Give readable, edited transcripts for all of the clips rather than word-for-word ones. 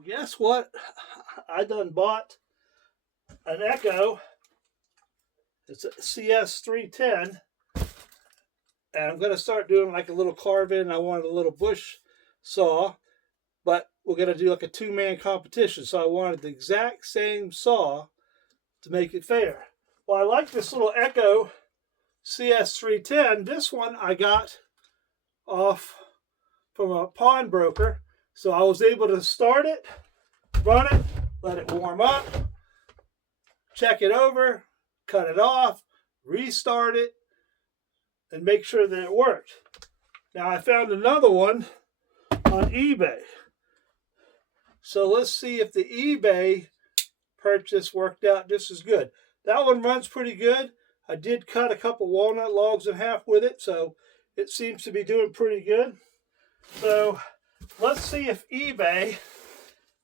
Well, guess what? I done bought an Echo. It's a CS310. And I'm going to start doing like a little carving. I wanted a little bush saw, but we're going to do like a two-man competition. So I wanted the exact same saw to make it fair. Well, I like this little Echo CS310. This one I got off from a pawnbroker. So I was able to start it, run it, let it warm up, check it over, cut it off, restart it, and make sure that it worked. Now I found another one on eBay. So let's see if the eBay purchase worked out just as good. That one runs pretty good. I did cut a couple walnut logs in half with it, so it seems to be doing pretty good. So let's see if eBay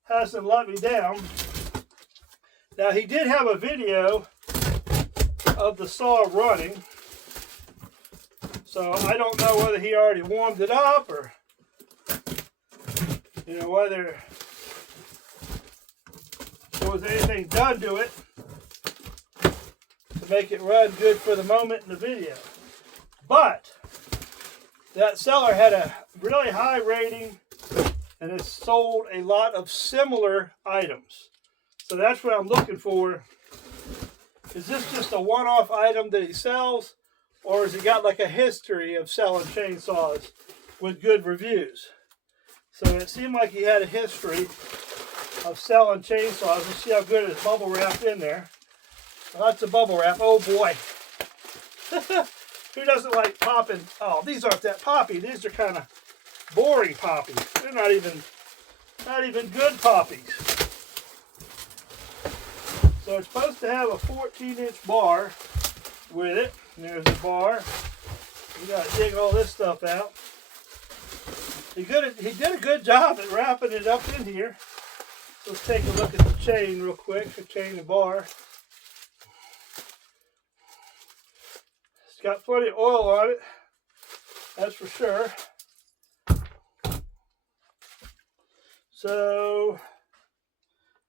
hasn't let me down. Now he did have a video of the saw running. So I don't know whether he already warmed it up or, whether there was anything done to it to make it run good for the moment in the video. But that seller had a really high rating and has sold a lot of similar items. So that's what I'm looking for. Is this just a one-off item that he sells? Or has he got like a history of selling chainsaws with good reviews? So it seemed like he had a history of selling chainsaws. Let's see how good it's bubble wrapped in there. Lots of bubble wrap. Oh boy. Who doesn't like popping? Oh, these aren't that poppy. These are kind of boring poppies. They're not even good poppies. So it's supposed to have a 14-inch bar with it. And there's the bar. We got to dig all this stuff out. He did a good job at wrapping it up in here. So let's take a look at the chain real quick. The chain and bar. It's got plenty of oil on it. That's for sure. So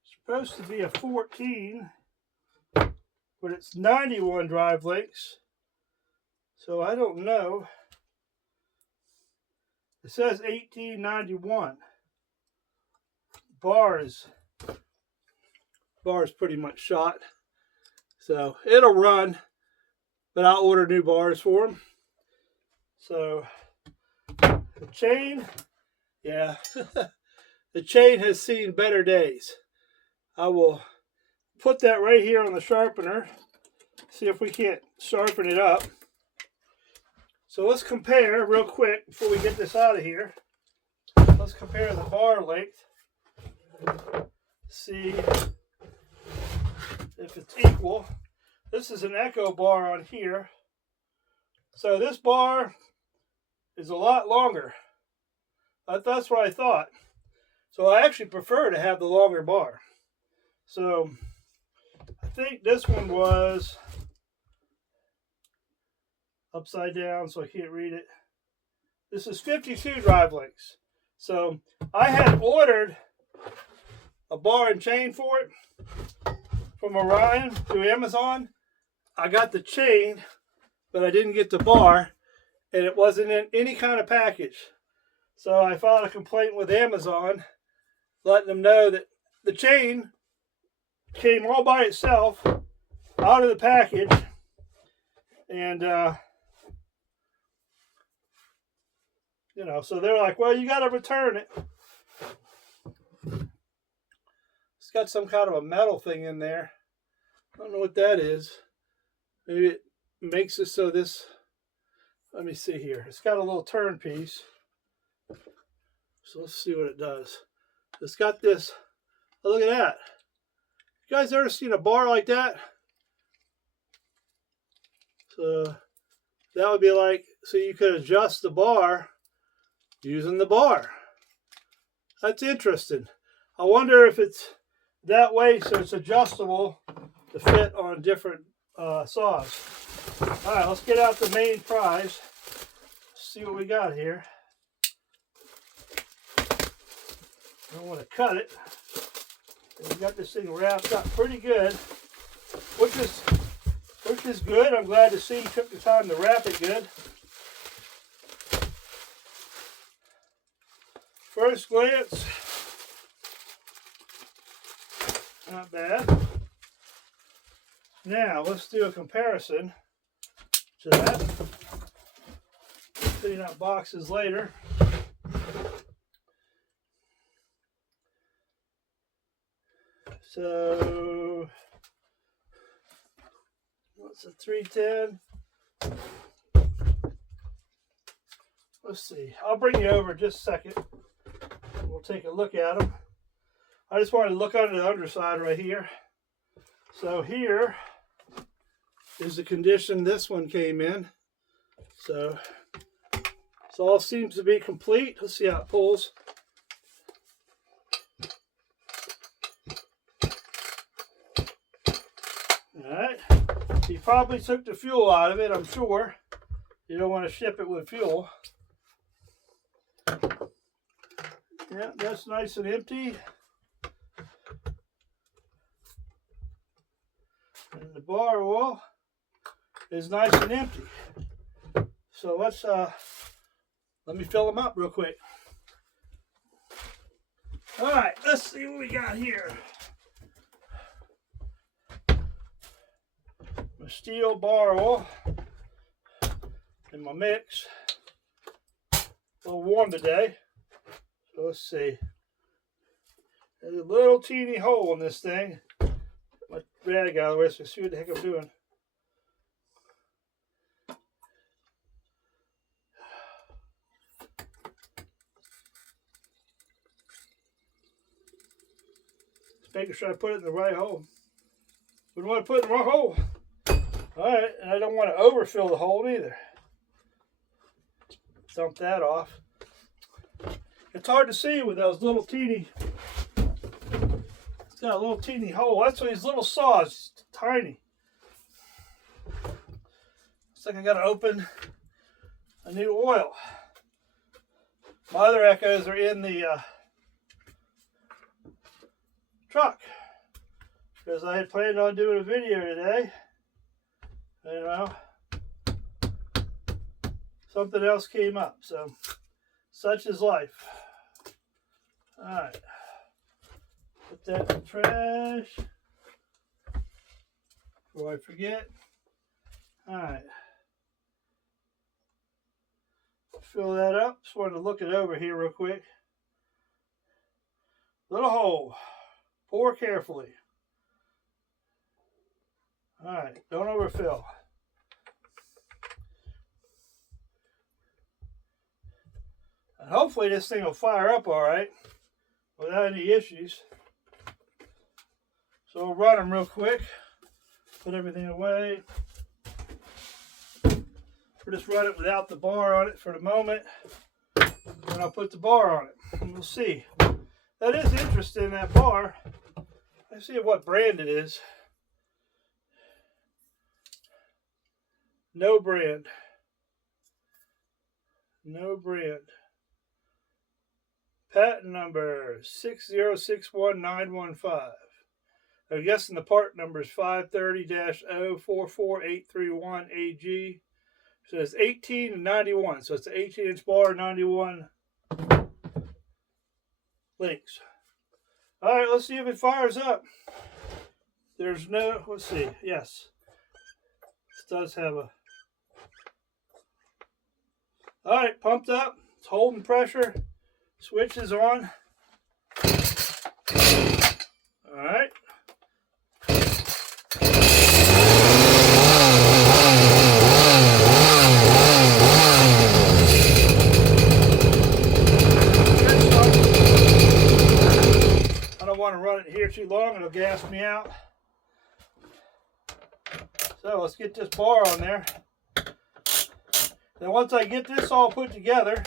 it's supposed to be a 14, but it's 91 drive links. So I don't know. It says 1891. Bar is pretty much shot. So it'll run, but I'll order new bars for them. So the chain, yeah, the chain has seen better days. I will put that right here on the sharpener. See if we can't sharpen it up. So let's compare real quick before we get this out of here. Let's compare the bar length. See if it's equal. This is an Echo bar on here. So this bar is a lot longer. That's what I thought. So I actually prefer to have the longer bar. So I think this one was upside down, so I can't read it. This is 52 drive links. So I had ordered a bar and chain for it from Orion through Amazon. I got the chain, but I didn't get the bar, and it wasn't in any kind of package. So I filed a complaint with Amazon, letting them know that the chain came all by itself out of the package, and so they're like, well, you got to return it. It's got some kind of a metal thing in there. I don't know what that is. Maybe it makes it so this, let me see here. It's got a little turn piece. So let's see what it does. It's got this, oh, look at that. You guys ever seen a bar like that? So that would be like, so you could adjust the bar using the bar. That's interesting. I wonder if it's that way so it's adjustable to fit on different saws. All right, let's get out the main prize. See what we got here. I don't want to cut it. And we got this thing wrapped up pretty good, which is good. I'm glad to see you took the time to wrap it good. First glance, not bad. Now let's do a comparison to that. Clean out boxes later. So what's a 310? Let's see. I'll bring you over just a second. We'll take a look at them. I just wanted to look under the underside right here. So here is the condition this one came in. So this all seems to be complete. Let's see how it pulls. Alright. He probably took the fuel out of it, I'm sure. You don't want to ship it with fuel. Yeah, that's nice and empty. And the bar oil is nice and empty. So let me fill them up real quick. All right, let's see what we got here. My steel bar oil in my mix. A little warm today. So let's see. There's a little teeny hole in this thing. Get my rag out of the way so I see what the heck I'm doing. Just making sure I put it in the right hole. Wouldn't want to put it in the wrong hole. Alright, and I don't want to overfill the hole either. Dump that off. It's hard to see with those little teeny. It's got a little teeny hole. That's what these little saws. It's tiny. Looks like I got to open a new oil. My other echoes are in the truck because I had planned on doing a video today. You know, something else came up. So, such is life. Alright. Put that in the trash before I forget. Alright. Fill that up. Just wanted to look it over here real quick. Little hole. Pour carefully. Alright. Don't overfill. And hopefully this thing will fire up alright without any issues. So we'll run them real quick. Put everything away. We'll just run it without the bar on it for the moment. And I'll put the bar on it. And we'll see. That is interesting, that bar. Let's see what brand it is. No brand. No brand. Patent number 6061915. I'm guessing the part number is 530-044831AG. So it's 18 and 91. So it's an 18-inch bar, 91 links. Alright, let's see if it fires up. There's no, let's see. Yes. This does have a. Alright, pumped up. It's holding pressure. Switch is on. Alright. I don't want to run it here too long, it'll gas me out. So let's get this bar on there. Then once I get this all put together,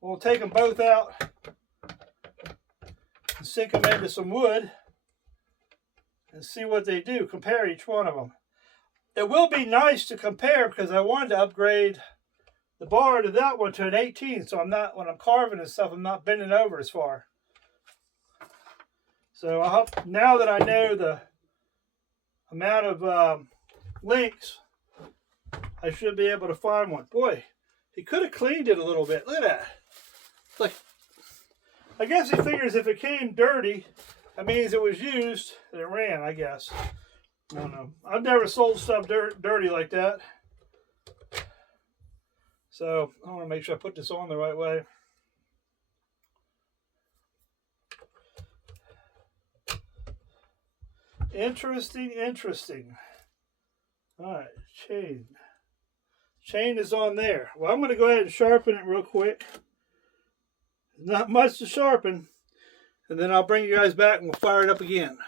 we'll take them both out and sink them into some wood and see what they do. Compare each one of them. It will be nice to compare because I wanted to upgrade the bar to that one to an 18, so I'm not, when I'm carving and stuff, I'm not bending over as far. So I hope now that I know the amount of links, I should be able to find one. Boy, he could have cleaned it a little bit. Look at that. Like, I guess he figures if it came dirty, that means it was used and it ran, I guess. I don't know. I've never sold stuff dirty like that. So I want to make sure I put this on the right way. Interesting, interesting. All right, chain. Chain is on there. Well, I'm going to go ahead and sharpen it real quick. Not much to sharpen. And then I'll bring you guys back and we'll fire it up again.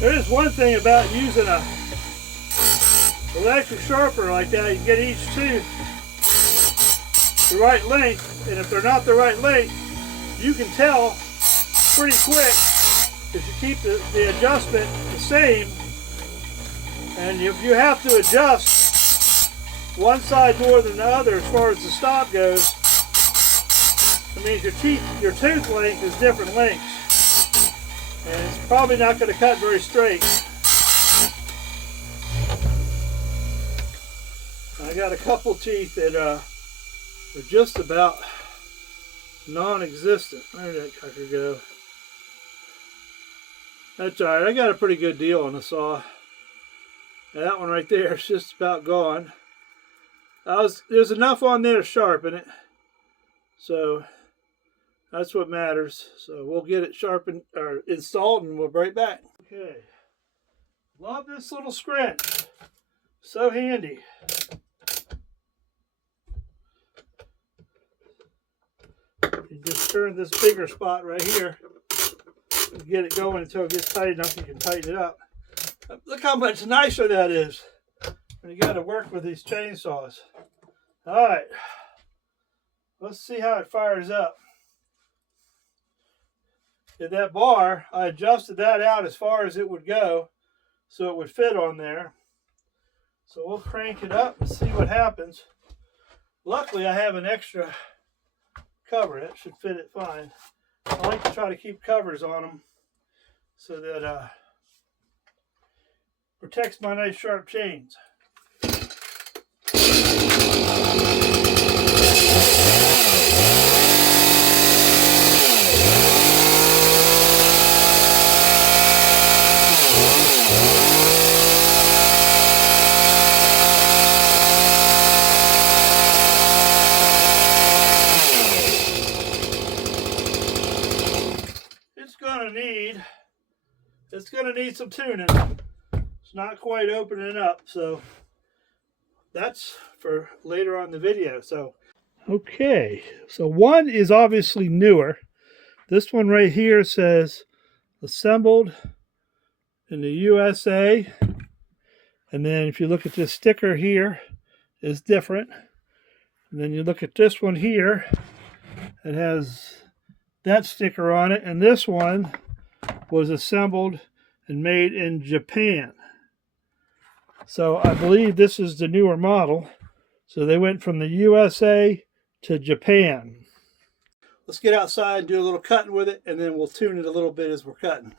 There is one thing about using a electric sharpener like that. You get each tooth the right length. And if they're not the right length, you can tell pretty quick if you keep the adjustment the same. And if you have to adjust one side more than the other as far as the stop goes, it means your tooth length is different lengths. And it's probably not going to cut very straight. I got a couple teeth that are just about non-existent. Where did that cucker go? That's alright. I got a pretty good deal on the saw. And that one right there is just about gone. There's enough on there to sharpen it. So that's what matters. So we'll get it sharpened or installed and we'll be right back. Okay. Love this little scrunch. So handy. You just turn this bigger spot right here. Get it going until it gets tight enough you can tighten it up. Look how much nicer that is when you got to work with these chainsaws. Alright, let's see how it fires up. In that bar, I adjusted that out as far as it would go so it would fit on there. So we'll crank it up and see what happens. Luckily I have an extra cover. That should fit it fine. I like to try to keep covers on them so that protects my nice sharp chains. It's gonna need some tuning. It's not quite opening up, so that's for later on in the video. So okay, so one is obviously newer. This one right here says assembled in the USA, and then if you look at this sticker here, it's different. And then you look at this one here, it has that sticker on it, and this one was assembled and made in Japan. So I believe this is the newer model. So they went from the USA to Japan. Let's get outside and do a little cutting with it, and then we'll tune it a little bit as we're cutting.